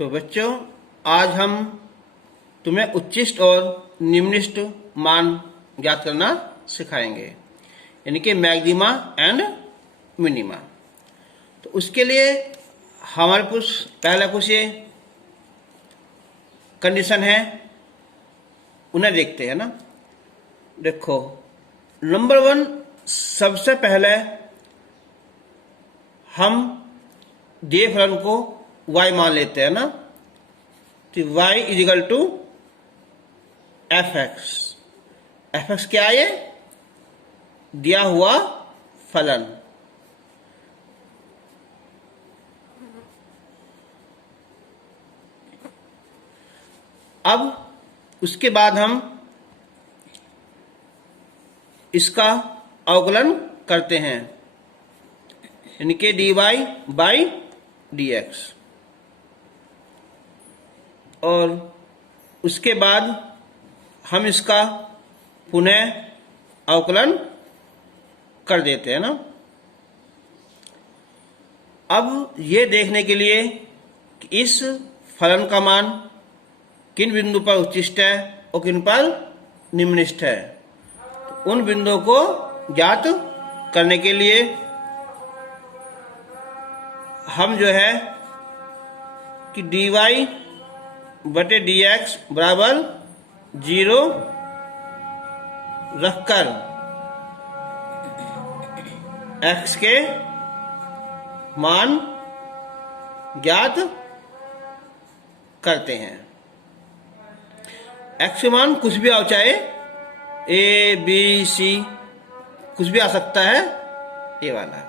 तो बच्चों, आज हम तुम्हें उच्चिष्ट और निम्निष्ट मान ज्ञात करना सिखाएंगे, यानी कि मैक्सिमा एंड मिनिमा। तो उसके लिए हमारे पहला कुछ ये कंडीशन है, उन्हें देखते हैं ना। देखो, नंबर 1, सबसे पहले हम दिए फलन को y मान लेते हैं ना। तो y equal to F X क्या है? दिया हुआ फलन। अब उसके बाद हम इसका अवकलन करते हैं, यानी कि dy बाई dx, और उसके बाद हम इसका पुनः अवकलन कर देते हैं ना। अब ये देखने के लिए कि इस फलन का मान किन बिंदु पर उच्चिष्ट है और किन पर निम्निष्ठ है, तो उन बिंदुओं को ज्ञात करने के लिए हम जो है कि dy बटे dx बराबर 0 रखकर x के मान ज्ञात करते हैं। x के मान कुछ भी आओ, चाहे a b c कुछ भी आ सकता है, ये वाला।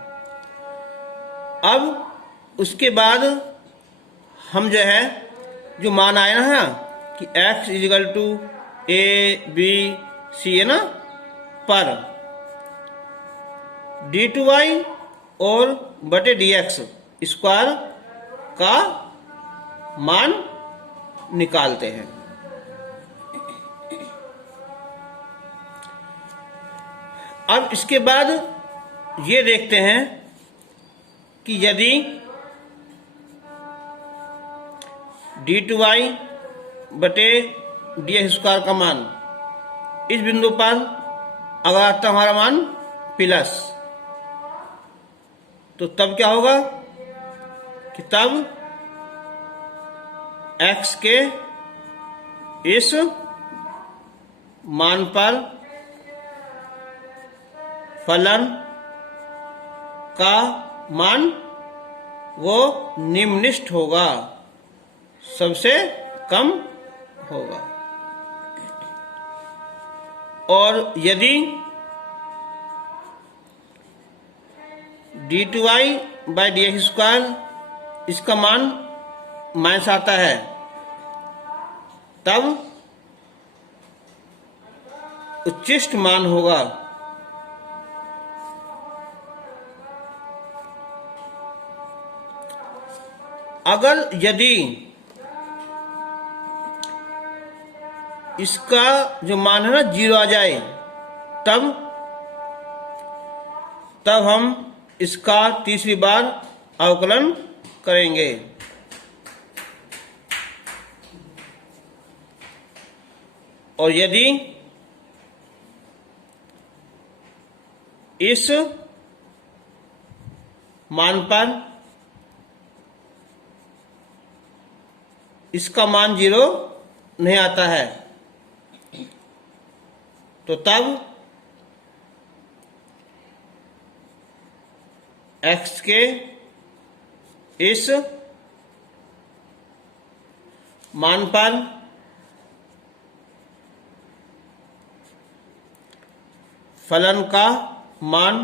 अब उसके बाद हम जो है, जो मान आए ना कि x equal to a b c है ना, पर d2y और बटे dx स्क्वायर का मान निकालते हैं। अब इसके बाद ये देखते हैं कि यदि d2y बटे dx स्क्वायर का मान इस बिंदु पर अगर आता हमारा मान प्लस, तो तब क्या होगा कि तब x के इस मान पर फलन का मान वो निम्निष्ठ होगा, सबसे कम होगा। और यदि d2y बाई dx स्क्वायर इसका मान माइनस आता है, तब उच्चिष्ट मान होगा। अगर यदि इसका जो मान है ना 0 आ जाए, तब हम इसका तीसरी बार अवकलन करेंगे। और यदि इस मान पर इसका मान 0 नहीं आता है, तो तब x के इस मान पर फलन का मान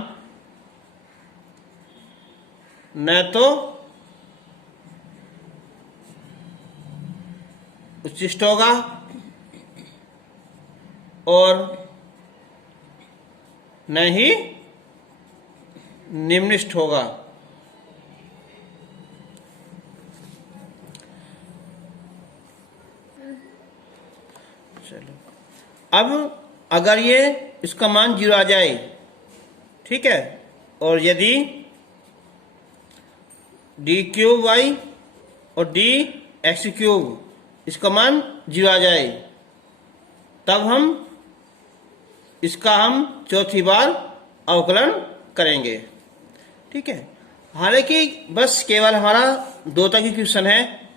न तो उच्चिष्ट होगा और न ही निम्निष्ठ होगा। चलो, अब अगर ये इसका मान 0 आ जाए, ठीक है, और यदि dy और डी एक्स क्यूब, इसका मान 0 आ जाए, तब इसका हम चौथी बार अवकलन करेंगे। ठीक है, हालांकि बस केवल हमारा 2 तक ही क्वेश्चन है,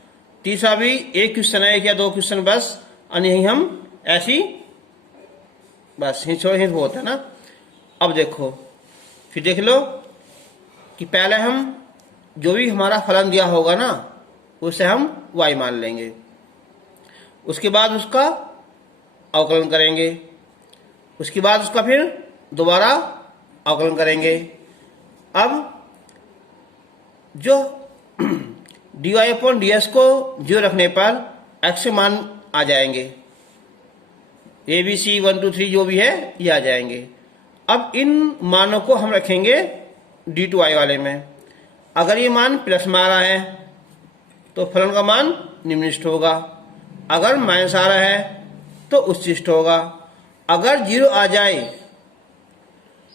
तीसरा भी एक क्वेश्चन है, 1 या 2 क्वेश्चन बस, और यही हम ऐसी बस ही छोड़ ही बहुत है ना। अब देखो, फिर देख लो कि पहले हम जो भी हमारा फलन दिया होगा ना, उसे हम y मान लेंगे, उसके बाद उसका अवकलन करेंगे, उसके बाद उसका फिर दोबारा अवकलन करेंगे। अब जो dy/ds को 0 रखने पर x के मान आ जाएंगे, ABC 1 2 3 जो भी है ये आ जाएंगे। अब इन मानों को हम रखेंगे d/y वाले में। अगर ये मान प्लस में आ रहा है तो फलन का मान निम्नलिखित होगा, अगर माइनस आ रहा है तो उच्चिष्ट होगा। अगर 0 आ जाए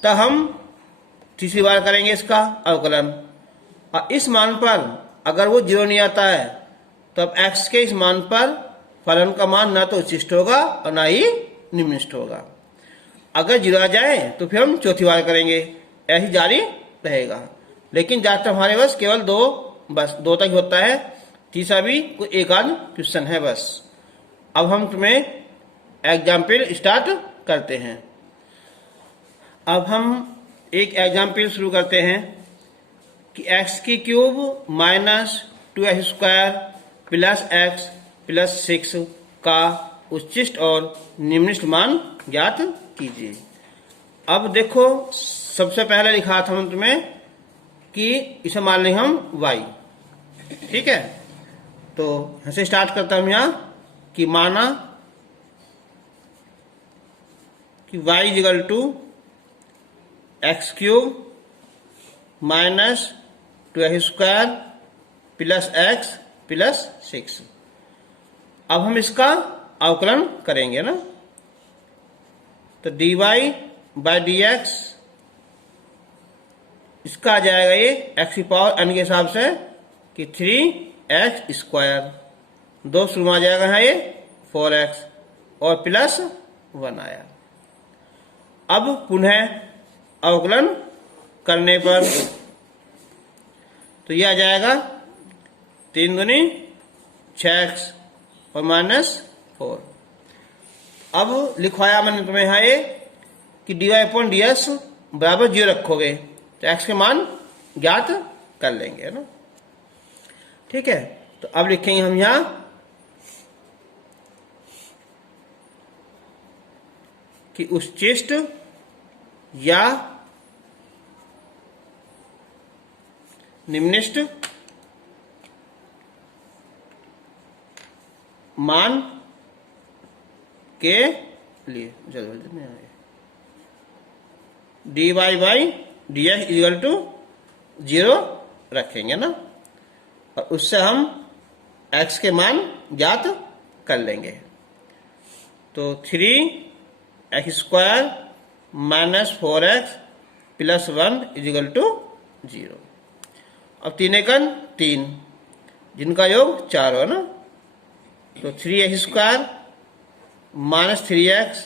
तो हम तीसरी बार करेंगे इसका अवकलन, और इस मान पर अगर वो 0 नहीं आता है तो अब x के इस मान पर फलन का मान ना तो उच्चिष्ट होगा और ना ही निम्नलिखित होगा। अगर 0 आ जाए तो फिर हम चौथी बार करेंगे, ऐसे जारी रहेगा। लेकिन ज्यादातर हमारे पास केवल 2 तक होता है, तीसरा भी कोई एक आध क्वेश्चन है बस। अब हम तुम्हें एग्जाम्पल स्टार्ट करते हैं। अब हम एक एग्जाम्पल शुरू करते हैं कि एक्स की cube minus 2x² plus x plus 6 का उच्चिष्ट और निम्नलिखित मान ज्ञात कीजिए। अब देखो, सबसे पहले लिखा था हम तुम्हें कि इसे मान लेंगे हम y। ठीक है, तो ऐसे स्टार्ट करता हूं यहां कि माना कि y equal to x³ minus 2x² plus x plus 6। अब हम इसका अवकलन करेंगे ना, तो dy/dx इसका आ जाएगा ये x की पावर n के हिसाब से कि 3x², 2 शुरू में आ जाएगा है ये 4x और प्लस 1 आया। अब पुनः अवकलन करने पर तो यह आ जाएगा 3 दूनी 6x और माइनस 4। अब लिखवाया मैंने तुम्हें यहाँ ये कि dy/ds बराबर 0 रखोगे तो x के मान ज्ञात कर लेंगे, है ना। ठीक है, तो अब लिखेंगे हम यहां कि उच्चिष्ट या निम्नलिखित मान के लिए जल्दी नहीं आए dy/dx इक्वल टू 0 रखेंगे ना, और उससे हम x के मान ज्ञात कर लेंगे। तो 3x² minus 4x plus 1 equal to 0। अब 3 एकन 3, जिनका योग 4 हो ना, तो 3x² minus 3x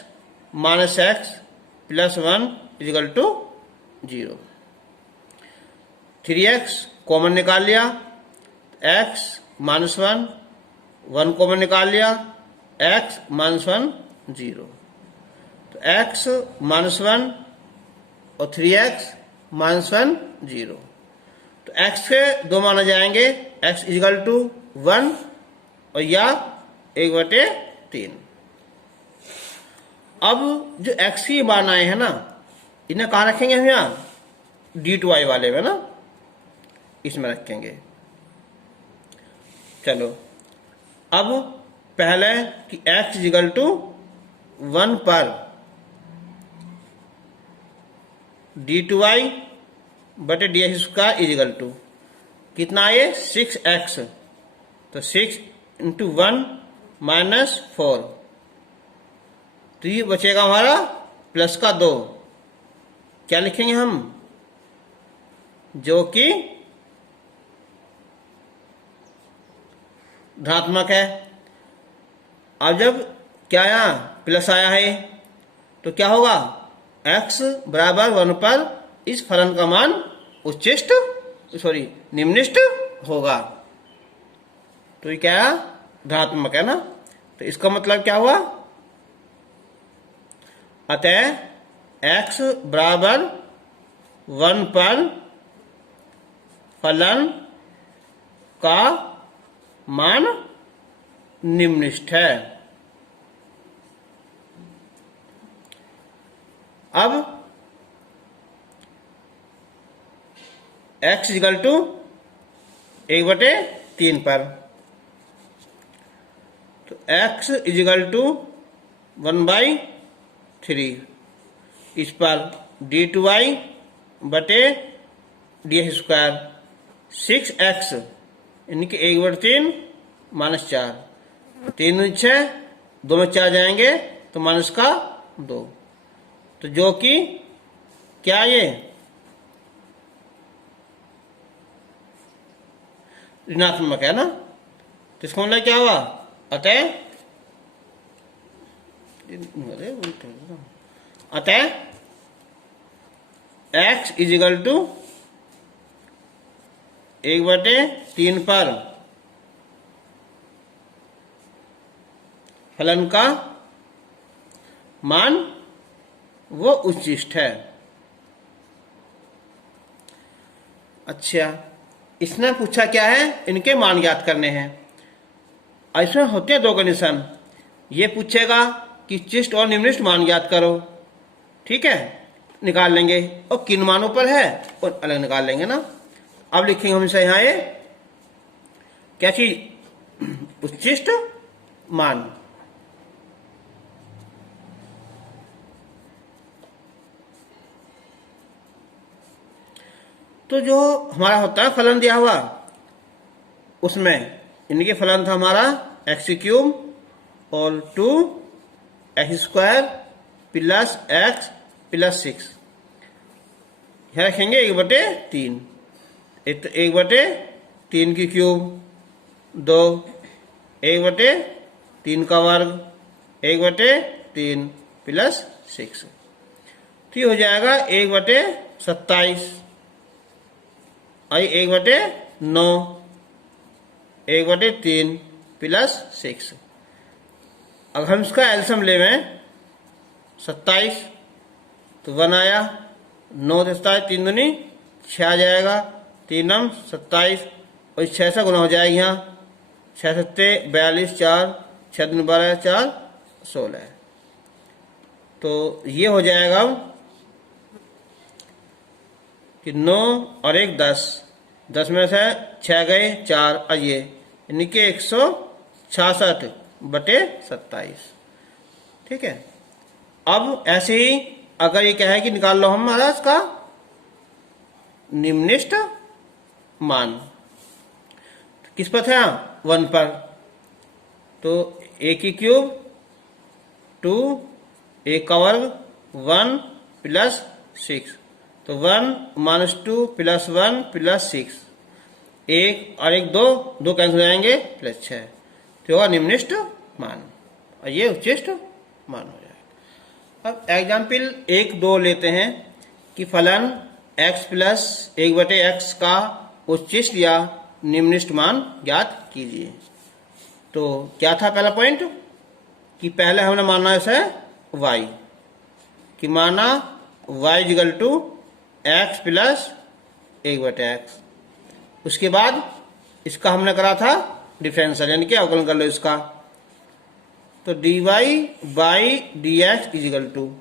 minus x plus 1 equal to 0। 3x common निकाल लिया, x माइनस 1, 1 कॉमन निकाल लिया, x माइनस 1 0। तो x माइनस 1 और 3x माइनस 1 0। तो x के 2 मान आ जाएंगे, x इक्वल टू 1 और या 1/3। अब जो x की मान आए हैं ना, इन्हें कहाँ रखेंगे हम यहाँ d/y वाले में ना, इसमें रखेंगे। चलो, अब पहले कि x इक्वल टू 1 पर d/y बटे dx² इक्वल टू कितना आए 6x, तो 6 इंटू 1 माइनस 4, तो ये बचेगा हमारा प्लस का 2। क्या लिखेंगे हम, जो कि धनात्मक है। अब जब क्या यहाँ प्लस आया है तो क्या होगा, x बराबर 1 पर इस फलन का मान उच्चिष्ट निम्निष्ट होगा। तो ये क्या है, धनात्मक है ना। तो इसका मतलब क्या हुआ, अतः x बराबर 1 पर फलन का मान निम्निष्ठ है। अब x इक्वल टू 1/3 पर, तो x इक्वल टू 1/3 इस पर d2y बटे dx², 6x यानी कि 1/3 -4, 3 6, 2 में 4 जाएंगे तो -2, तो जो कि क्या ये ऋणात्मक है ना। तो इसका मतलब क्या हुआ, अतः x इक्वल टू 1/3 पर फलन का मान वो उच्चिष्ट है। अच्छा, इसने पूछा क्या है, इनके मान ज्ञात करने हैं। ऐसे होते हैं 2 कंडीशन, ये पूछेगा कि उच्चिष्ट और निम्निष्ठ मान ज्ञात करो, ठीक है, निकाल लेंगे, और किन मानों पर है और अलग निकाल लेंगे ना। अब लिखेंगे हमेशा यहाँ ये क्या चीज, उच्चिष्ट मान। तो जो हमारा होता है फलन दिया हुआ, उसमें इनके फलन था हमारा x³ और 2x² प्लस x प्लस 6, यह रखेंगे 1/3, 1/3 की क्यूब 2, 1/3 का वर्ग, 1/3 प्लस 6, तो ये हो जाएगा 1/27, आई 1/9, 1/3 प्लस 6। अब हम इसका एल्सियम ले में 27, तो 1 आया, 9 27, 3 दूनी 6 आ जाएगा, 3 27, और 6 से गुना हो जाएगा यहाँ, 6 7 42, 4 6 दूनी 12, 4 16, तो ये हो जाएगा कि 9 और 1 10, 10 में से 6 गए 4, और ये यानी कि 166/27, ठीक है। अब ऐसे ही अगर ये क्या है कि निकाल लो हमारा इसका निम्निष्ठ मान, तो किस पर था, 1 पर, तो a की क्यूब 2, a का वर्ग 1 प्लस 6, तो 1 -2 प्लस 1 प्लस 6, 1 और 1 2 कैंसिल हो जाएंगे, प्लस 6, तो होगा निम्निष्ठ मान, और ये उच्चिष्ट मान हो जाएगा। अब एग्जाम्पल 1-2 लेते हैं कि फलन x प्लस 1/x का उच्चिष्ट या निम्निष्ठ मान ज्ञात कीजिए। तो क्या था पहला पॉइंट, कि पहले हमने माना इसे y, कि माना y equal to x plus 1/x, उसके बाद इसका हमने करा था डिफरेंशियल, यानी कि अवकलन कर लो इसका, तो dy by dx equal to,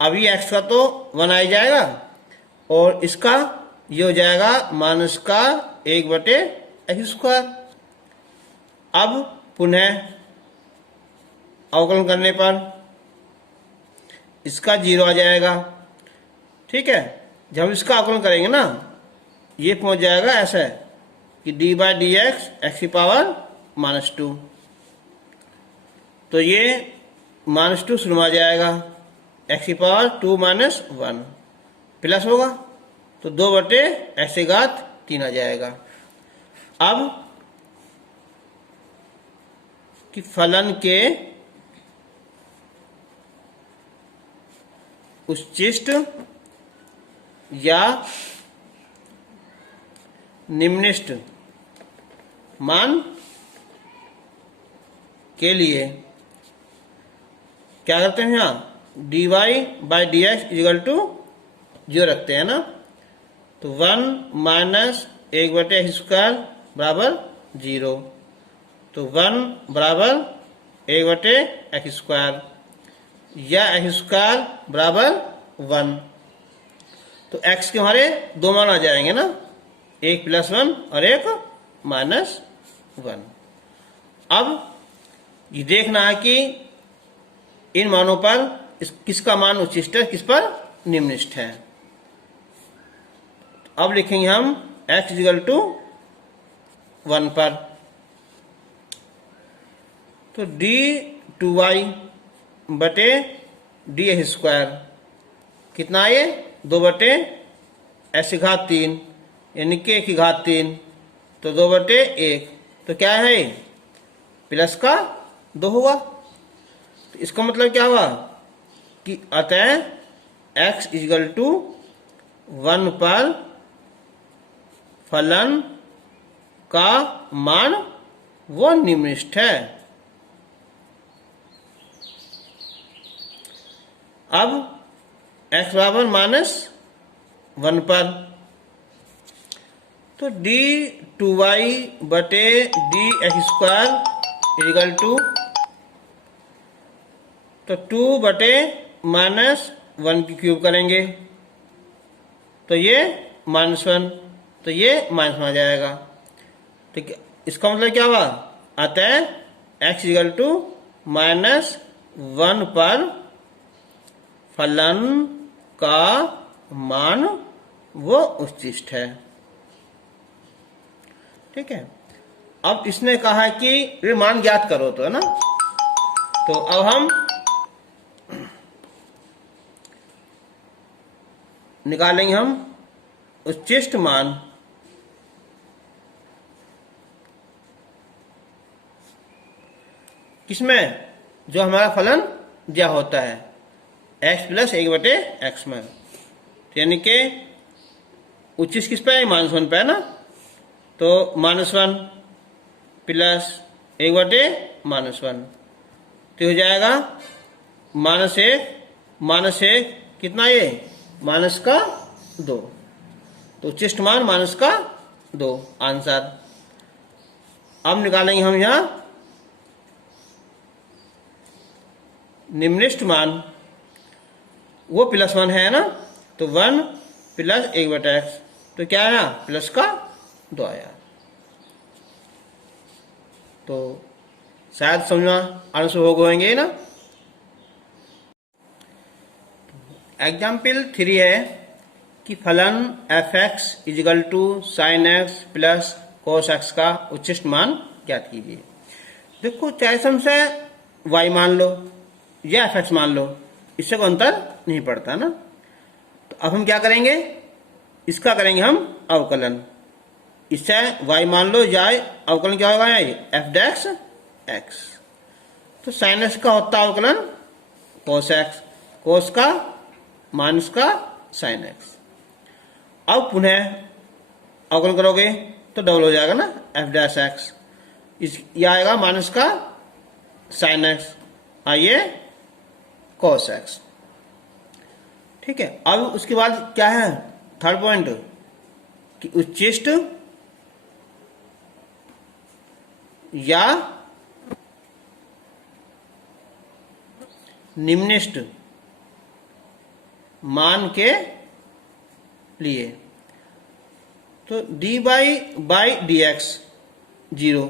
अभी x का तो 1 आ जाएगा, और इसका ये हो जाएगा माइनस का 1/x²। अब पुनः अवकलन करने पर इसका 0 आ जाएगा, ठीक है। जब हम इसका अवकलन करेंगे ना, ये पहुंच जाएगा ऐसा कि dy बाई dx x⁻², तो ये -2 शुरू में आ जाएगा, x⁻² प्लस होगा, तो 2/x3 आ जाएगा। अब कि फलन के उच्चिष्ट या निम्निष्ट मान के लिए क्या करते हैं, यहाँ dy by D X equal to 0 रखते हैं ना। तो 1 माइनस 1/x² बराबर 0। तो 1 बराबर 1/x² या x² बराबर 1। तो x के हमारे दो मान आ जाएंगे ना, एक +1 और एक -1। अब ये देखना है कि इन मानों पर किसका मान उच्चिष्ट है, किस पर निम्निष्ठ है। अब लिखेंगे हम x इजिकल टू 1 पर। तो d2y बटे dx² कितना है, 2/x3 यानी कि 1/3, तो 2/1। तो क्या है, प्लस का 2 हुआ। तो इसका मतलब क्या हुआ कि अतः x इजिकल टू 1 पर फलन का मान वो निम्निष्ठ है। अब x बराबर -1 पर, तो d2y बटे dx² इजिकल टू, तो 2/-1 की क्यूब करेंगे तो ये -1, तो ये माइनस में आ जाएगा। ठीक है, इसका मतलब क्या हुआ, अतः x इजिकल टू -1 पर फलन का मान वो उच्चिष्ट है। ठीक है, अब इसने कहा है कि ये मान ज्ञात करो, तो है ना। तो अब हम निकालेंगे हम उच्चिष्ट मान। किसमें, जो हमारा फलन दिया होता है x + 1/x में, यानी कि उच्चिष्ट किस पे है, -1 पे है ना। तो -1 प्लस 1/-1, तो हो जाएगा -1 कितना, ये -2। तो उच्चिष्ट मान -2 आंसर। अब निकालेंगे हम यहां निम्निष्ठ मान, वो +1 है ना। तो 1 प्लस 1/x, तो क्या आया, प्लस का 2 आया। तो शायद समझना आंसर हो गएंगे ना। एग्जाम्पल 3 है कि फलन f(x) equal to sin x plus cos x का उच्चिष्ट मान ज्ञात कीजिए। देखो, चाहे हमसे y मान लो या f(x) मान लो, इससे कोई अंतर नहीं पड़ता ना। तो अब हम क्या करेंगे, इसका करेंगे हम अवकलन। इससे y मान लो या अवकलन क्या होगा, f(x)। तो sin x का होता है अवकलन cos x, cos का माइनस का sin x। अब पुनः अवकलन करोगे तो डबल हो जाएगा ना, f'(x)। यह आएगा माइनस का sin x, आइए cos x। ठीक है, अब उसके बाद क्या है, थर्ड पॉइंट कि उच्चिष्ट या निम्निष्ठ मान के लिए। तो dy बाई dx 0,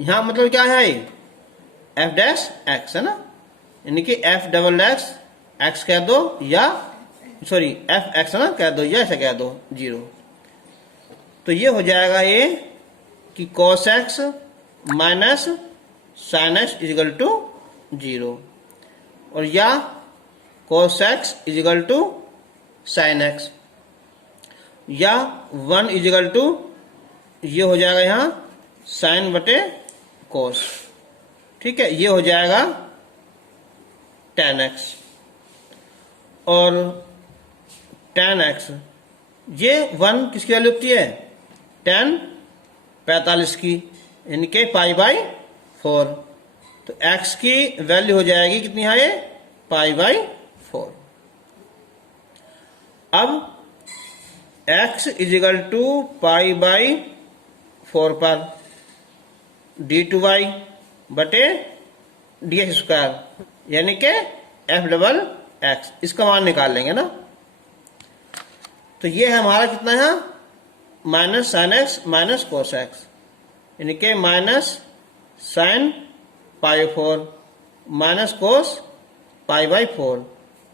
यहां मतलब क्या है, f'(x) है ना, यानी कि f'(x) x कह दो या सॉरी f(x) है ना, कह दो या ऐसा कह दो 0। तो ये हो जाएगा ये कि cos x minus sin x equal to 0, और या cos x equal to sin x, या 1 इजिकल टू ये हो जाएगा यहाँ sin बटे cos। ठीक है, ये हो जाएगा tan x। और tan x ये 1 किसकी वैल्यू होती है, tan 45 की, यानी कि π/4। तो x की वैल्यू हो जाएगी कितनी है, π/4। अब x इजिकल टू π/4 पर d2y बटे dx², यानी कि f XX, इसका मान निकाल लेंगे ना। तो ये है हमारा कितना है, minus sine x minus cos x, यानी कि माइनस साइन π/4 माइनस कोस π/4,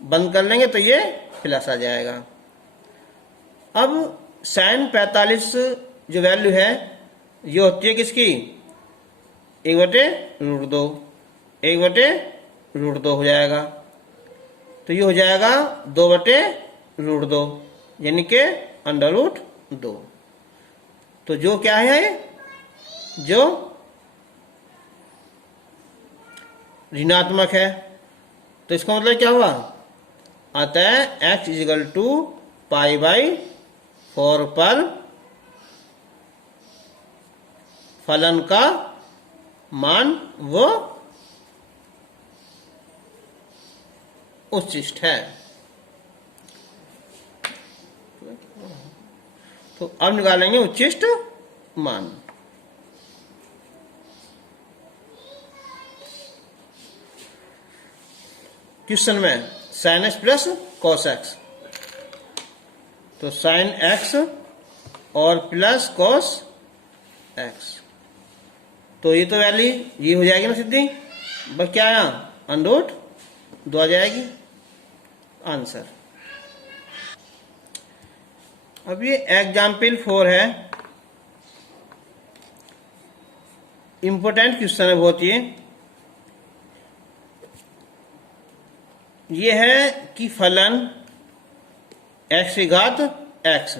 बंद कर लेंगे तो ये प्लस आ जाएगा। अब साइन 45 जो वैल्यू है ये होती है किसकी, 1/√2, 1/√2 हो जाएगा। तो ये हो जाएगा 2/√2, यानी कि √2। तो जो क्या है, जो ऋणात्मक है, तो इसका मतलब क्या हुआ, आता है x इजिकल टू π/4 पर फलन का मान वो उच्चिष्ट है। तो अब निकालेंगे उच्चिष्ट मान। क्वेश्चन में sine x plus cos x, तो साइन एक्स और प्लस कॉस एक्स, तो ये तो वैल्यू ये हो जाएगी ना सीधी, बस क्या आया, √2 आ जाएगी आंसर। अब ये एग्जाम्पल 4 है, इंपॉर्टेंट क्वेश्चन है बहुत। ये है कि फलन x⁴x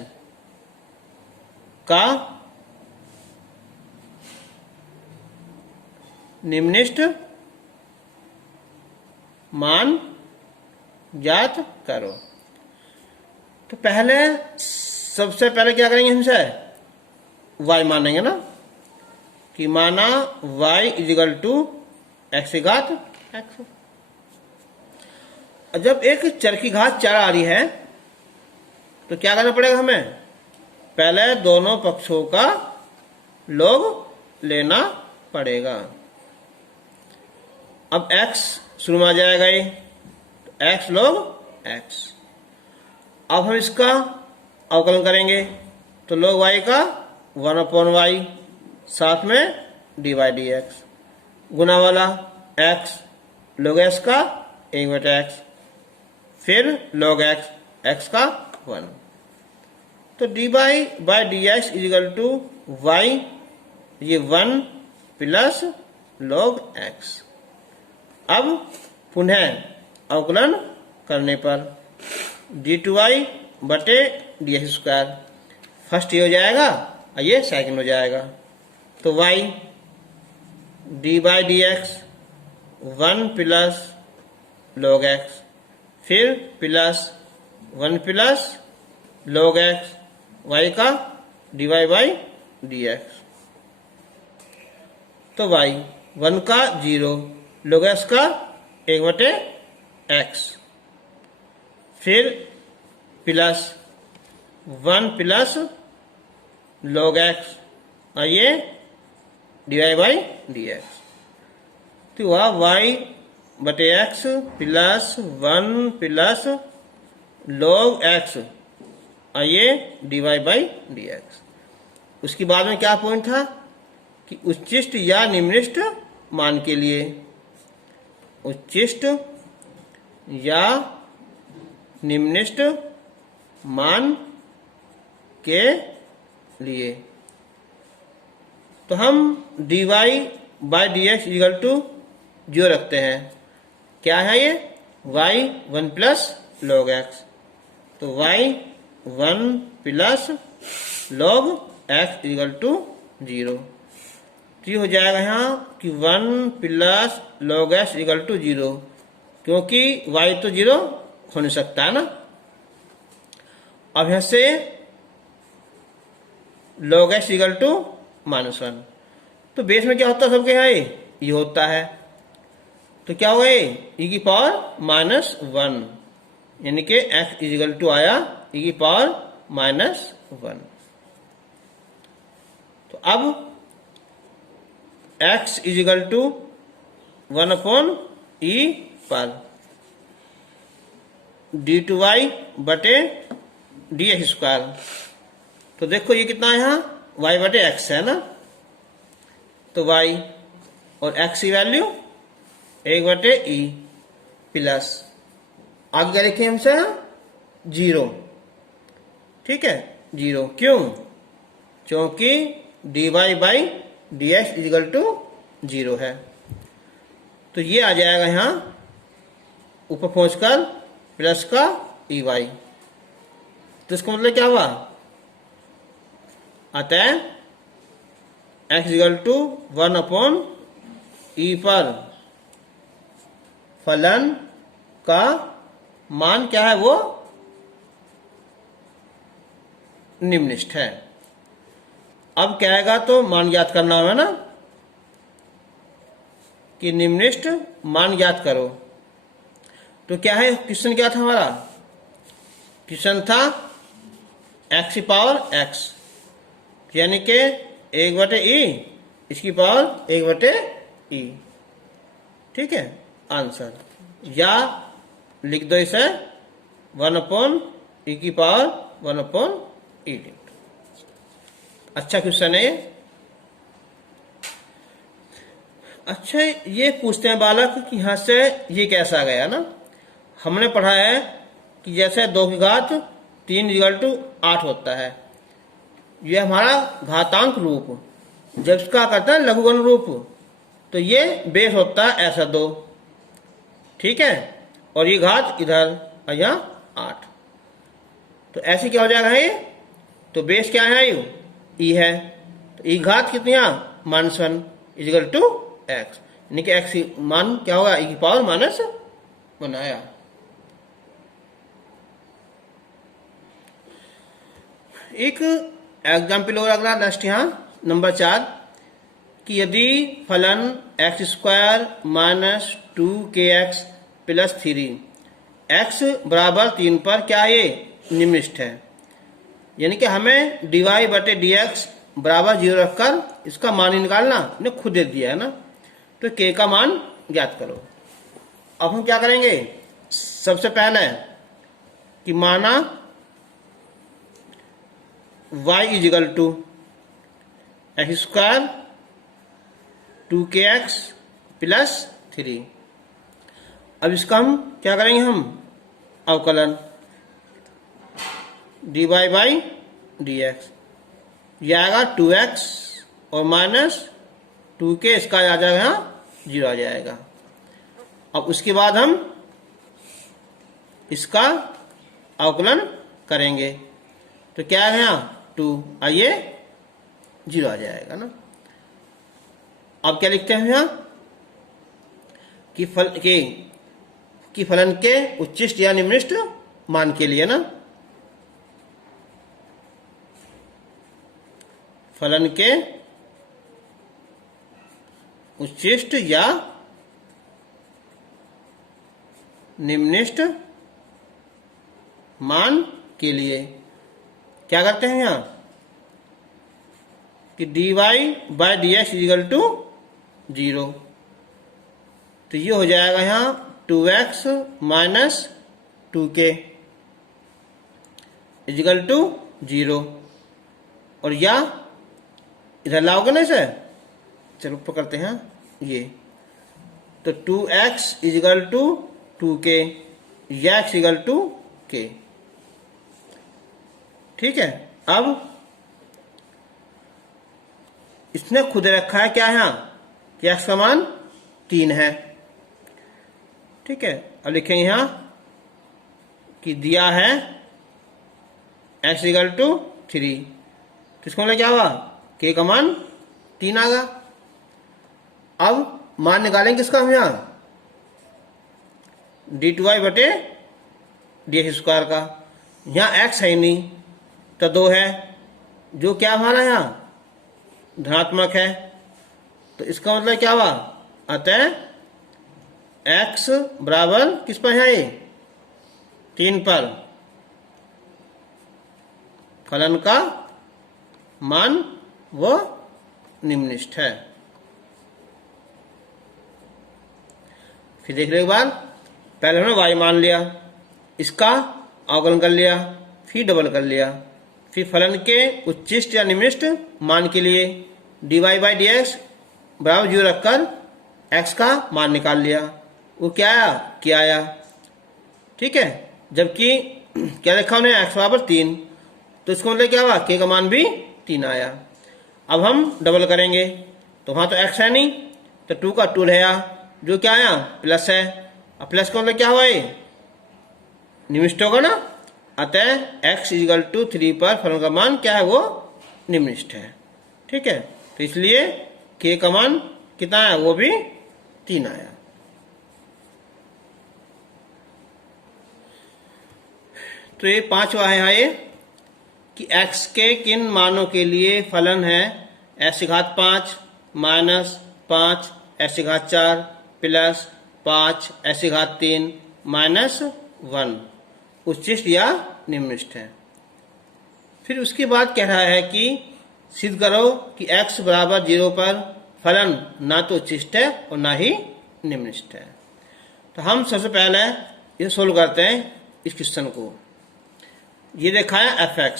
का निम्नलिखित मान ज्ञात करो। तो पहले सबसे पहले क्या करेंगे, हमसे y मानेंगे ना, कि माना y इजिकल टू x⁴x। जब एक चर की घात 4 आ रही है तो क्या करना पड़ेगा हमें, पहले दोनों पक्षों का लॉग लेना पड़ेगा। अब x शुरू में आ जाएगा ये, तो x log x। अब हम इसका अवकलन करेंगे तो log y का 1/y, साथ में dy/dx, गुना वाला x log s का 1/x, फिर log x, x का 1। तो dy/dx इजिकल टू y, ये 1 प्लस log x। अब पुनः अवकलन करने पर d2y बटे dx², फर्स्ट ये हो जाएगा और ये सेकंड हो जाएगा। तो y d/dx 1 plus log x, फिर plus 1 plus log x, y का dy/dx। तो y 1 का 0, log x का 1/x, फिर प्लस 1 प्लस log x और ये dy/dx। तो हुआ y/x plus 1 plus log x और ये dy/dx। उसके बाद में क्या पॉइंट था कि उच्चिष्ट या निम्नलिखित मान के लिए, उच्चिष्ट या निम्नलिखित मान के लिए, तो हम dy/dx इक्वल टू 0 रखते हैं। क्या है ये, y 1 प्लस log x, तो y 1 plus log x equal to 0। तो ये हो जाएगा यहाँ कि 1 plus log x equal to 0, क्योंकि y तो 0 हो नहीं सकता है ना। अब यहाँ से log x इक्वल टू -1, तो बेस में क्या होता है सबके यहाँ ये होता है, तो क्या होगा ये e की पावर -1, यानी कि x इक्वल टू आया e की पावर -1। तो अब x इक्वल टू 1/e पर d2y बटे dx²। तो देखो ये कितना है यहाँ y बटे x है ना, तो y और x की वैल्यू 1/e प्लस आगे क्या लिखे हमसे 0, ठीक है 0, क्यों, क्योंकि dy by dx equal to 0 है। तो ये आ जाएगा यहाँ ऊपर पहुंचकर प्लस का ey, तो इसका मतलब क्या हुआ, अतः x इक्वल टू 1/e पर फलन का मान क्या है, वो निम्नलिखित है। अब क्या आएगा, तो मान ज्ञात करना है ना, कि निम्नलिखित मान ज्ञात करो। तो क्या है क्वेश्चन, क्या था हमारा क्वेश्चन था x की पावर x, यानी कि 1/e, इसकी पावर 1/e, ठीक है आंसर, या लिख दो इसे 1/e की पावर 1/e। अच्छा क्वेश्चन है ये। अच्छा ये पूछते हैं बालक कि यहाँ से ये कैसा गया ना, हमने पढ़ा है कि जैसे 2 की घात 3 इक्वल टू 8 होता है, ये हमारा घातांक रूप, जब इसका करता है लघुगण रूप, तो ये बेस होता है ऐसा 2, ठीक है, और ये घात इधर और यहाँ 8, तो ऐसे क्या हो जाएगा ये, तो बेस क्या है यू ई है, तो ई घात कितनी यहाँ -1 इक्वल टू x, यानी कि x मान क्या होगा e की पावर -1 आया। एक एग्जाम्पल और अगला नेक्स्ट यहाँ नंबर 4 कि यदि फलन x² - 2kx + 3 x बराबर 3 पर क्या ये निम्नलिखित है, यानी कि हमें dy बटे dx बराबर 0 रखकर इसका मान ही निकालना, ने खुद दे दिया है ना, तो k का मान ज्ञात करो। अब हम क्या करेंगे, सबसे पहले कि माना y equal to x² 2kx + 3। अब इसका हम क्या करेंगे, हम अवकलन dy बाई dx, यह आएगा 2x और -2k, इसका आ जाएगा यहाँ 0 आ जाएगा। अब उसके बाद हम इसका अवकलन करेंगे, तो क्या है यहाँ 2, आइए 0 आ जाएगा ना। अब क्या लिखते हैं यहाँ कि फलन के उच्चिष्ट या निम्नलिखित मान के लिए ना, फलन के उच्चिष्ट या निम्नलिखित मान के लिए क्या करते हैं यहाँ कि dy by dx equal to 0, तो ये हो जाएगा यहाँ 2x - 2k इक्वल टू 0, और या इधर लाओगे ना इसे, चलो पकड़ते हैं ये, तो 2x इक्वल टू 2k या x इक्वल टू k, ठीक है। अब इसने खुद रखा है क्या है यहाँ कि x का मान 3 है, ठीक है। अब लिखेंगे यहाँ कि दिया है x इक्वल टू 3, तो इसका मतलब क्या हुआ, k का मान 3 आएगा, अब मान निकालेंगे किसका हम यहाँ, d2y बटे dx² का। यहाँ x है नहीं तो 2 है, जो क्या हमारा यहाँ धनात्मक है, तो इसका मतलब क्या हुआ, अतः x बराबर किस पर है, ये 3 पर फलन का मान वो निम्नलिखित है। फिर देख रहे एक बार, पहले हमने y मान लिया, इसका अवकलन कर लिया, फिर डबल कर लिया, फिर फलन के उच्चिष्ट या निम्नलिखित मान के लिए dy बाई डी एक्स बराबर 0 रखकर x का मान निकाल लिया। वो क्या आया, क्या आया, ठीक है। जबकि क्या लिखा उन्हें, x बराबर 3, तो इसका मतलब क्या हुआ, k का मान भी 3 आया। अब हम डबल करेंगे तो वहां तो x है नहीं, तो 2 का 2 है, जो क्या आया प्लस है। अब प्लस का मतलब क्या हुआ, ये निम्नलिखित होगा ना, अतः x = 3 पर फलन का मान क्या है, वो निम्नलिखित है, ठीक है। तो इसलिए k का मान कितना आया, वो भी 3 आया। तो ये 5वां है यहाँ, ये कि x के किन मानों के लिए फलन है x⁵5 minus 5 x⁴ plus 5 x⁵3 minus 1 उच्चिष्ट या निम्नलिखित है। फिर उसके बाद कह रहा है कि सिद्ध करो कि x बराबर 0 पर फलन ना तो उच्चिष्ट है और ना ही निम्नलिखित है। तो हम सबसे पहले ये सोल्व करते हैं इस क्वेश्चन को। ये देखा है f(x),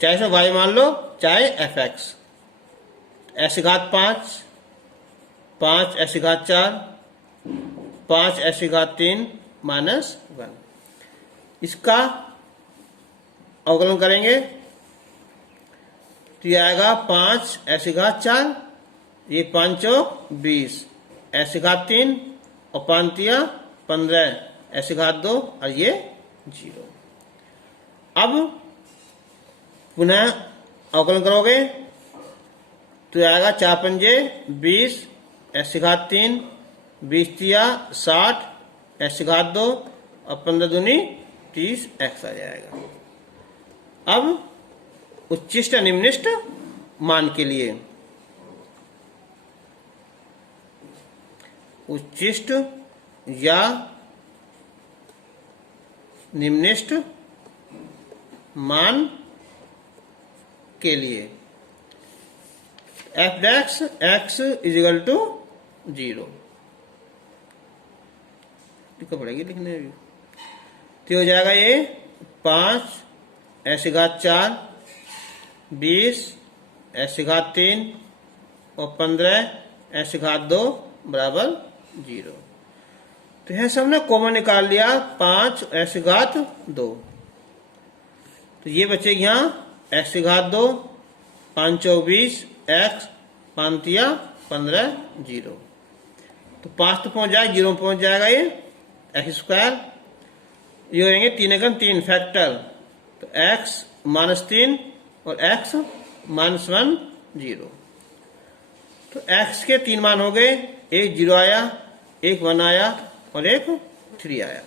चाहे इसे y मान लो चाहे f(x), x⁵5 5 x⁴ 5 x⁵3 minus 1, इसका अवकलन करेंगे तो यह आएगा 5 x⁴, ये 5 चौक 20 x⁵3 और 5 तिया 15 x⁵2 और ये 0। अब पुनः अवकलन करोगे तो आएगा 4 पंजे 20 x⁵3 20 तिया 60 x⁵2 और 15 दूनी 30 x आ जाएगा। अब उच्चिष्ट निम्नलिखित मान के लिए उच्चिष्ट या निम्नलिखित मान के लिए f(x) = 0 लिखना पड़ेगी, लिखने भी तो हो जाएगा ये 5 x⁴, 20 x⁵3 और 15 x⁵2 बराबर 0। तो यह सब ने कॉमन निकाल लिया 5 x⁵2, तो ये बचेगी यहाँ x⁵2 5 चौक 20 x 5 तिया 15 0, तो 5 तो पहुंच जाएगा 0 में पहुंच जाएगा ये x², ये होंगे 3 एकम 3 फैक्टर, तो x -3 और x -1 0। तो x के 3 मान हो गए, एक 0 आया, एक 1 आया और एक 3 आया।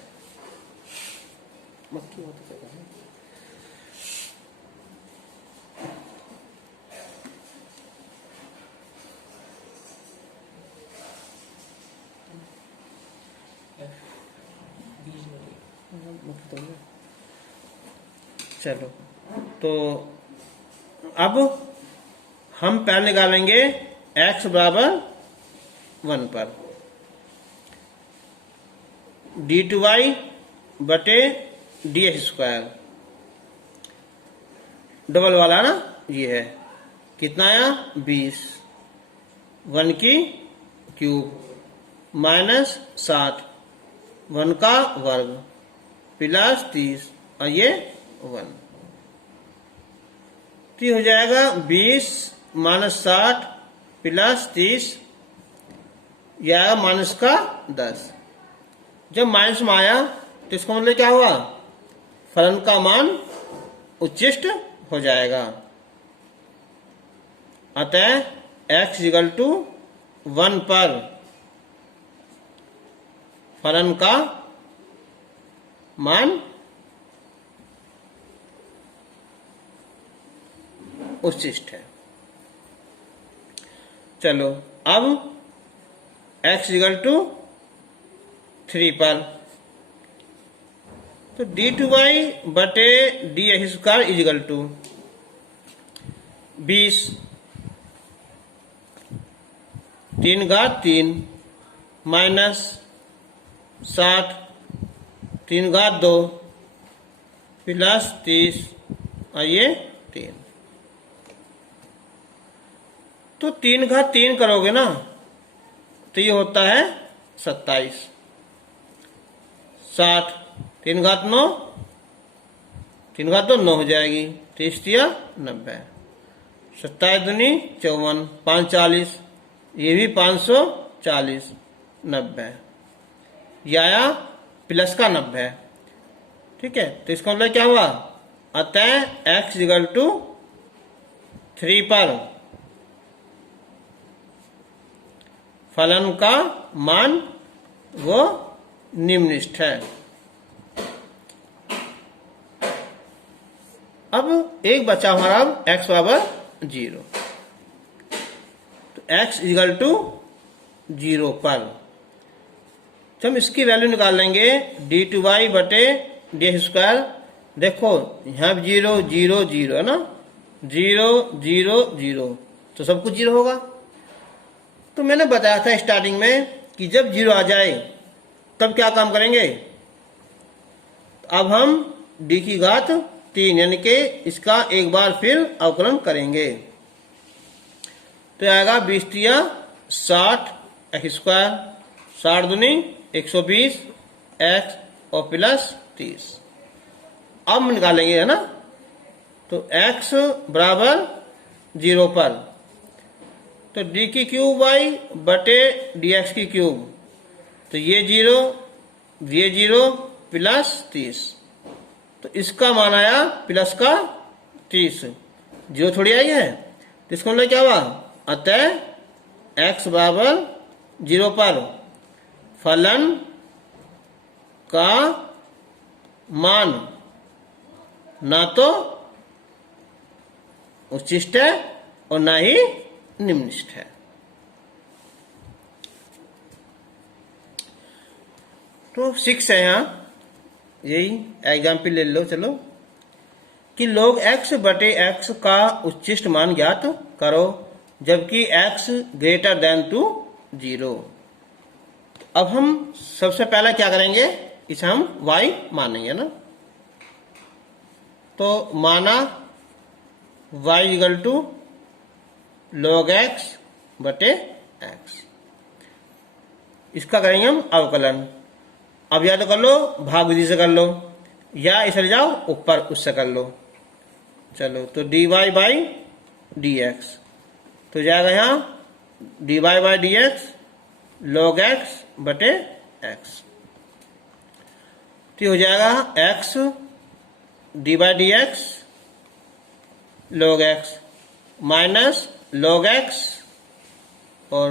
चलो, तो अब हम पहले निकालेंगे x बराबर 1 पर d2y बटे dx², डबल वाला ना, ये है कितना आया 20, 1 की क्यूब माइनस 60, 1 का वर्ग प्लस 30 और ये 1, तो हो जाएगा 20 - 60 प्लस 30, यह आएगा माइनस का 10। जब माइनस में आया तो इसका मतलब क्या हुआ, फलन का मान उच्चिष्ट हो जाएगा। अतः x = 1 पर फलन का मान उच्छिष्ट है। चलो अब x इक्वल टू 3 पर, तो d2y बटे dx square is equal to 20, 3 घात 3 माइनस 60, 3 घात 2 प्लस 30 और ये 3। तो 3 घात 3 करोगे ना तो ये होता है 27, 60, 3 घात 9, 3 घात 2 9 हो जाएगी, 30 या 90, 27 दूनी 54, 540, ये भी 540, 90, ये आया प्लस का 90। ठीक है, तो इसका मतलब क्या हुआ, अतः x इक्वल टू 3 पर फलन का मान वो निम्नलिखित है। अब एक बचा हमारा x बराबर 0, तो x इक्वल टू 0 पर तो हम इसकी वैल्यू निकाल लेंगे d2y बटे डी स्क्वायर। देखो यहाँ 0 0 0 है ना, 0 0 0, तो सब कुछ 0 होगा। तो मैंने बताया था स्टार्टिंग में कि जब 0 आ जाए तब क्या काम करेंगे। अब हम d की घात 3 यानी कि इसका एक बार फिर अवकलन करेंगे, तो आएगा 20 या 60 एक्स स्क्वायर, 60 दूनी 120 एक्स और प्लस 30। अब निकालेंगे है ना, तो x बराबर 0 पर तो d की क्यूब वाई बटे dx की क्यूब, तो ये 0 प्लस 30, तो इसका मान आया प्लस का 30, 0 थोड़ी आई है, तो इसका मतलब क्या हुआ, अतः x बराबर 0 पर फलन का मान ना तो उच्छिष्ट है और ना ही निम्नलिखित है। तो 6 है यहाँ, यही एग्जाम्पल ले लो चलो, कि log x बटे x का उच्छिष्ट मान ज्ञात करो जबकि x ग्रेटर देन टू 0। अब हम सबसे पहले क्या करेंगे, इसे हम y मानेंगे ना, तो माना y equal to log x बटे x, इसका करेंगे हम अवकलन। अब या तो कर लो भाग विधि से कर लो, या इसे ले जाओ ऊपर उससे कर लो। चलो तो dy बाई dx, तो जाएगा यहाँ dy by dx log x बटे x, तो हो जाएगा x dy by dx log x minus log x और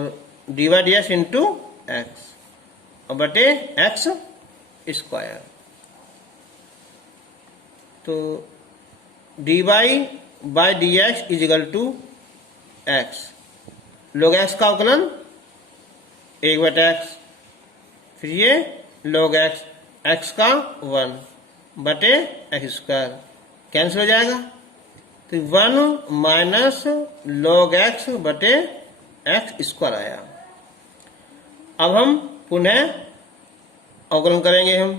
dy by dx into x और बटे x स्क्वायर, तो dy by dx is equal to x, log x का अवकलन 1 बटे x, फिर ये log x, x का 1 बटे x स्क्वायर कैंसिल हो जाएगा, तो 1 माइनस log x बटे x स्क्वायर आया। अब हम पुनः अवकलन करेंगे हम,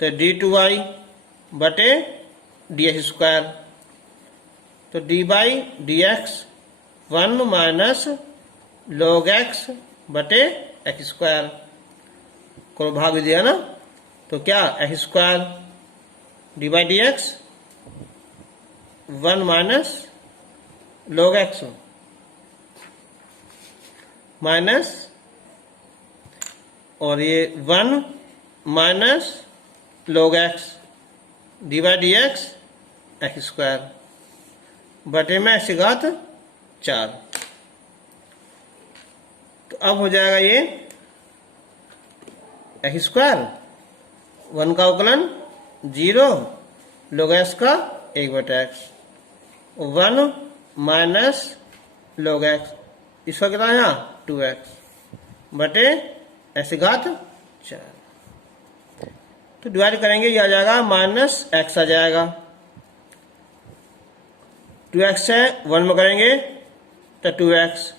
तो d2y बटे dx स्क्वायर, तो d by dx 1 minus log x बटे x स्क्वायर को भाग दिया ना, तो क्या x square D by D x 1 minus log x minus, और ये 1 minus log x D by D x x square बटे में x घात 4। तो अब हो जाएगा ये एक्स स्क्वायर, 1 का अवकलन 0 log x का 1/x, 1 माइनस log x, इसका कितना है यहाँ 2x बटे x घात 4। तो डिवाइड करेंगे, ये आ जाएगा माइनस x आ जाएगा, 2x से 1 में करेंगे तो 2x,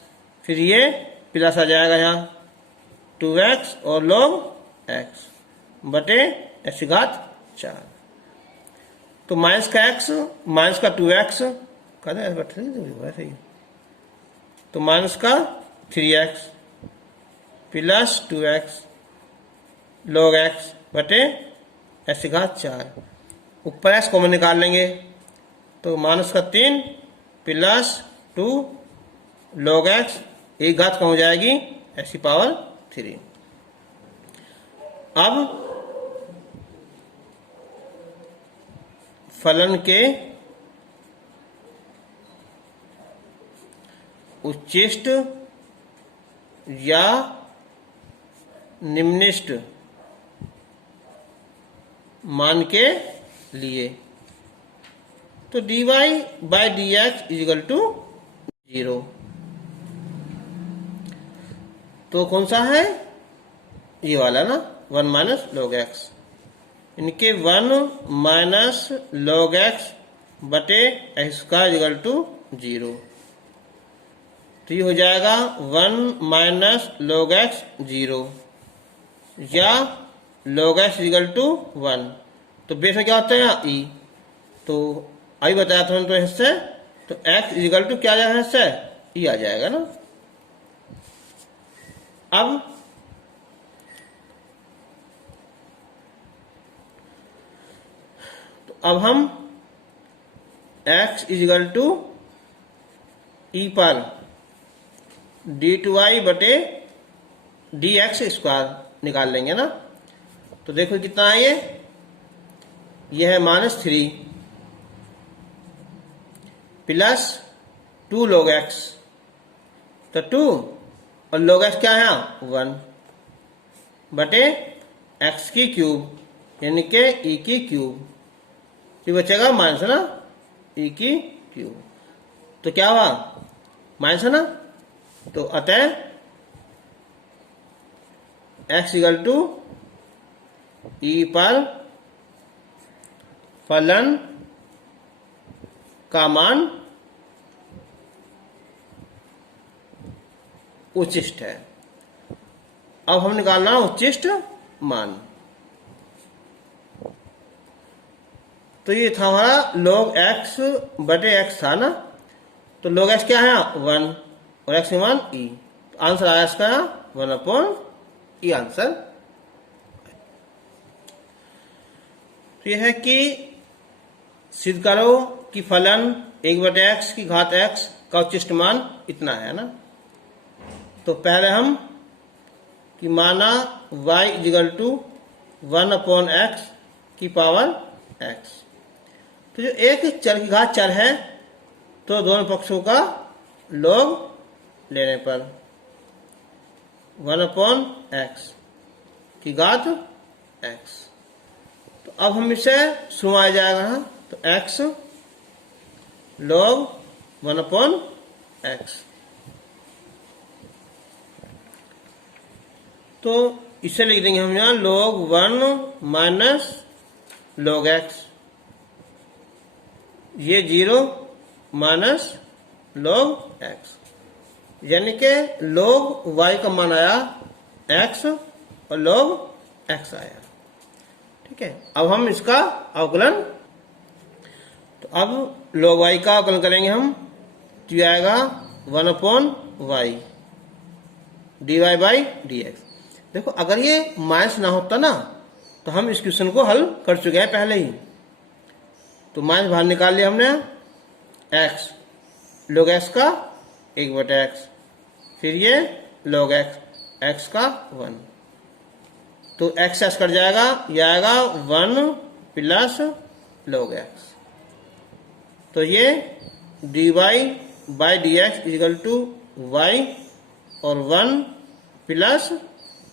फिर ये प्लस आ जाएगा यहाँ 2x और log x बटे x घात 4। तो माइनस का x माइनस का 2x वैसे ही, तो माइनस का 3x plus 2x log x बटे x घात 4, ऊपर x कॉमन निकाल लेंगे तो माइनस का 3 प्लस 2 log x, एक घात कम हो जाएगी x की पावर 3। अब फलन के उच्चिष्ट या निम्निष्ट मान के लिए, तो dy by D X equal to 0, तो कौन सा है ये वाला ना 1 माइनस log x, इनके 1 माइनस log x बटे एक्स स्क्वायर इजिकल टू 0, तो ये हो जाएगा 1 माइनस log x 0 या log x इजिकल टू 1, तो बेस में क्या होता है यहाँ e, तो अभी बताया था तो इससे, तो x इजिकल टू क्या आ जाएगा इससे e आ जाएगा ना। अब हम x इजिकल टू e पर d2y बटे dx स्क्वायर निकाल लेंगे ना, तो देखो कितना है ये है -3 प्लस 2 log x, तो 2 और log x क्या है 1 बटे x की क्यूब यानी के e की क्यूब, ये बचेगा माइनस ना e की क्यूब, तो क्या हुआ माइनस है ना, तो अतः x इक्वल टू e पर फलन का मान उच्चिष्ट है। अब हम निकालना उच्चिष्ट मान, तो ये था हमारा log x बटे x था ना, तो log x क्या है 1 और x मान e, तो आंसर आया इसका 1/e आंसर। तो यह है कि सिद्ध करो कि फलन 1/x की घात x का उच्चिष्ट मान इतना है ना। तो पहले हम कि माना y इजिकल टू 1/x की पावर x, तो जो एक चर की घात चर है तो दोनों पक्षों का log लेने पर 1/x की घात x, तो अब हम इसे सुनाया जाएगा, तो x log 1/x, तो इसे लिख देंगे हम यहाँ log 1 माइनस log x, ये 0 माइनस log x, यानी कि log y का मान आया x और log x आया। ठीक है, अब हम इसका अवकलन, तो अब log y का अवकलन करेंगे हम, तो यह आएगा 1/y dy बाई dx। देखो अगर ये माइनस ना होता ना तो हम इस क्वेश्चन को हल कर चुके हैं पहले ही, तो माइनस बाहर निकाल लिया हमने, x log x का 1/x, फिर ये log x का 1, तो x कट जाएगा, यह आएगा 1 प्लस log x, तो ये dy by dx equal to y और 1 प्लस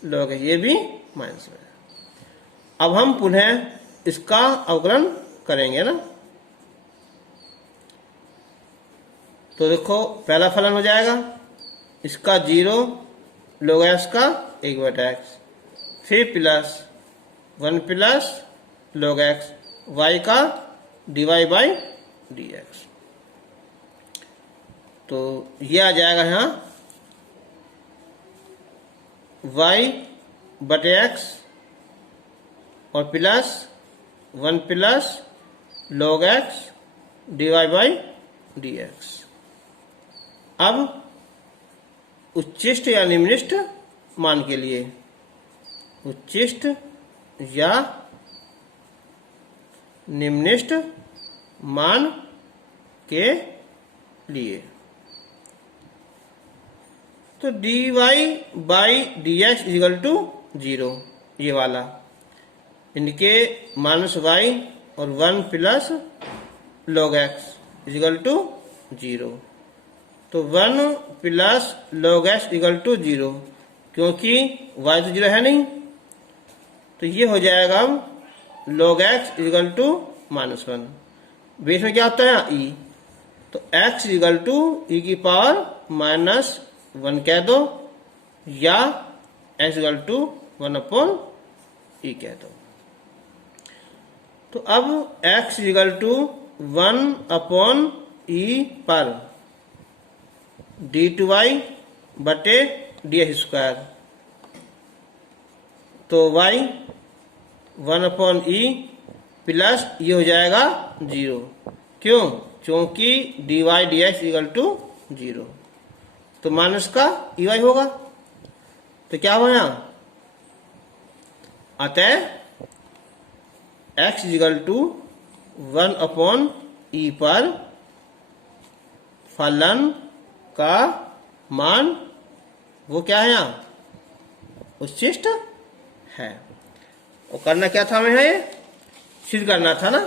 log x, ये भी माइनस में है। अब हम पुनः इसका अवकलन करेंगे ना, तो देखो पहला फलन हो जाएगा इसका 0 log x का 1/x, फिर plus 1 plus log x y का dy बाई dx। तो ये आ जाएगा यहाँ y बटे x और plus 1 plus log x dy by dx। अब उच्चिष्ट या निम्निष्ट मान के लिए, उच्चिष्ट या निम्निष्ट मान के लिए, तो dy by dx equal to 0, ये वाला इनके माइनस y और 1 plus log x equal to 0, तो 1 plus log x equal to 0, क्योंकि y तो 0 है नहीं, तो ये हो जाएगा अब log x equal to -1। Base में क्या होता है e, तो x इक्वल टू e की पावर -1 कह दो, या x इक्वल टू 1/e कह दो। तो अब x इक्वल टू 1/e पर d2y बटे dx², तो y 1/e प्लस ये हो जाएगा 0, क्यों? क्योंकि dy dx इक्वल टू 0, तो माइनस का ey होगा, तो क्या हुआ यहाँ? अतः x इक्वल टू 1/e पर फलन का मान वो क्या है यहाँ? उच्चिष्ट है। और करना क्या था हमें? ये सिद्ध करना था ना,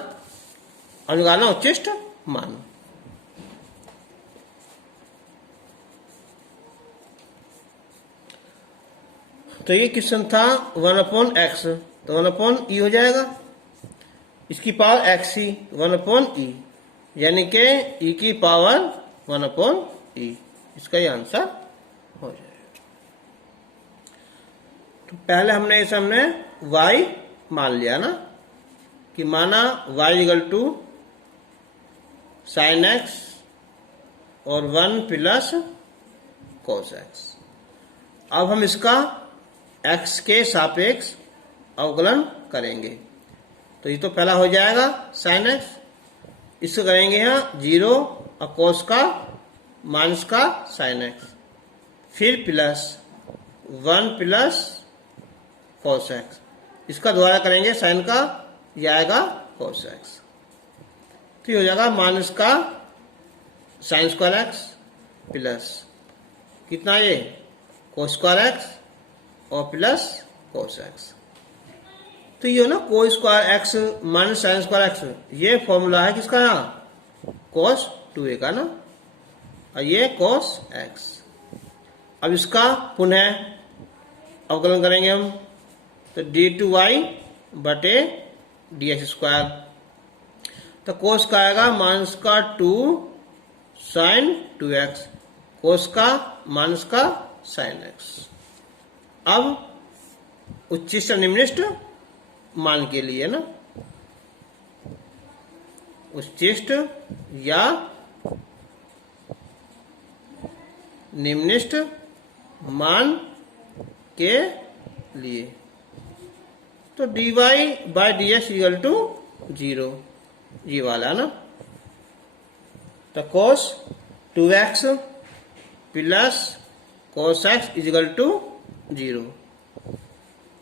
और निकालना उच्चिष्ट मान। तो ये क्वेश्चन था 1/x, तो 1/e हो जाएगा, इसकी पावर x ही 1/e, यानी कि e की पावर 1/e, इसका ये आंसर हो जाएगा। तो पहले हमने इस y मान लिया ना, कि माना y equal to sine x और 1 प्लस cos x। अब हम इसका x के सापेक्ष अवकलन करेंगे, तो ये तो पहला हो जाएगा साइन x, इसको करेंगे यहाँ 0 और cos का माइनस का साइन x, फिर प्लस 1 प्लस cos x, इसका दोबारा करेंगे साइन का, यह आएगा cos x, तो ये हो जाएगा माइनस का साइन स्क्वायर x प्लस कितना ये cos स्क्वायर x और प्लस cos x। तो ये हो ना cos square x minus sine square x, ये फॉर्मूला है किसका? यहाँ cos 2a का ना, और ये cos x। अब इसका पुनः अवकलन करेंगे हम, तो d2y बटे dx², तो cos का आएगा माइनस का 2 साइन 2x, cos का माइनस का साइन x। अब उच्चिष्ट निम्निष्ट मान के लिए ना, उच्चिष्ट या निम्निष्ट मान के लिए, तो dy by dx equal to 0, ये वाला ना, तो cos 2x plus cos x equal to 0,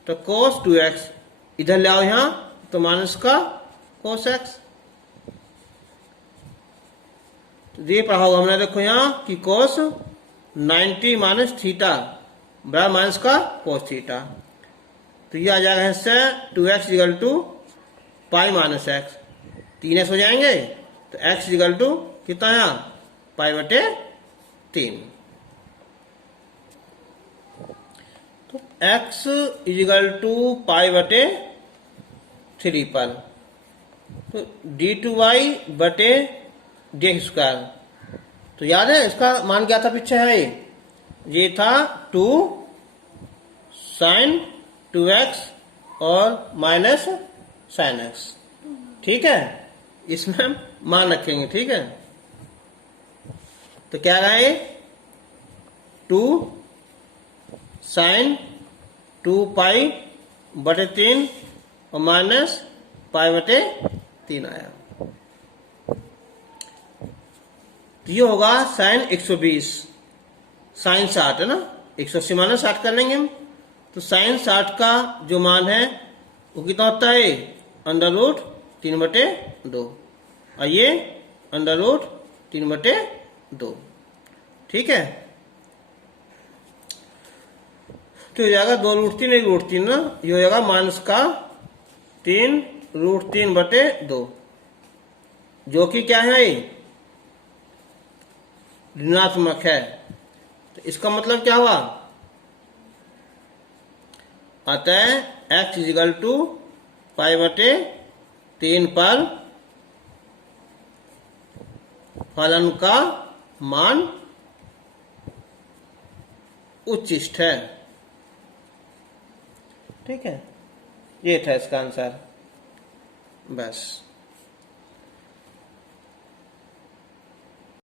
तो cos 2x इधर ले आओ यहाँ, तो माइनस का cos x। तो ये पढ़ा होगा हमने, देखो यहाँ कि cos 90 माइनस थीटा बराबर माइनस का cos थीटा, तो ये आ जाएगा इससे 2x equal to pi minus x, 3x हो जाएंगे, तो x इक्वल टू कितना है पाई बटे 3। x इजिकल टू पाई बटे 3 पर, तो d2y बटे d² तो याद है इसका मान क्या था, पीछे है ये था 2 sin 2x और माइनस sin x। ठीक है, इसमें हम मान रखेंगे। ठीक है, तो क्या रहा है 2 sin 2 पाई बटे 3 और माइनस पाई बटे 3 आया। तो ये होगा sin 120, sin 60 है ना, 180 माइनस 60 कर लेंगे हम। तो sin 60 का जो मान है वो कितना होता है, अंडर रूट 3/2 और ये अंडर रूट 3/2। ठीक है, तो हो जाएगा 2√3 1√3 ना, ये हो जाएगा माइनस का 3√3/2 जो कि क्या है ऋणात्मक है। तो इसका मतलब क्या हुआ, अतः x इजिकल टू पाई बटे 3 पर फलन का मान उच्चिष्ट है। ठीक है, ये था इसका आंसर। बस।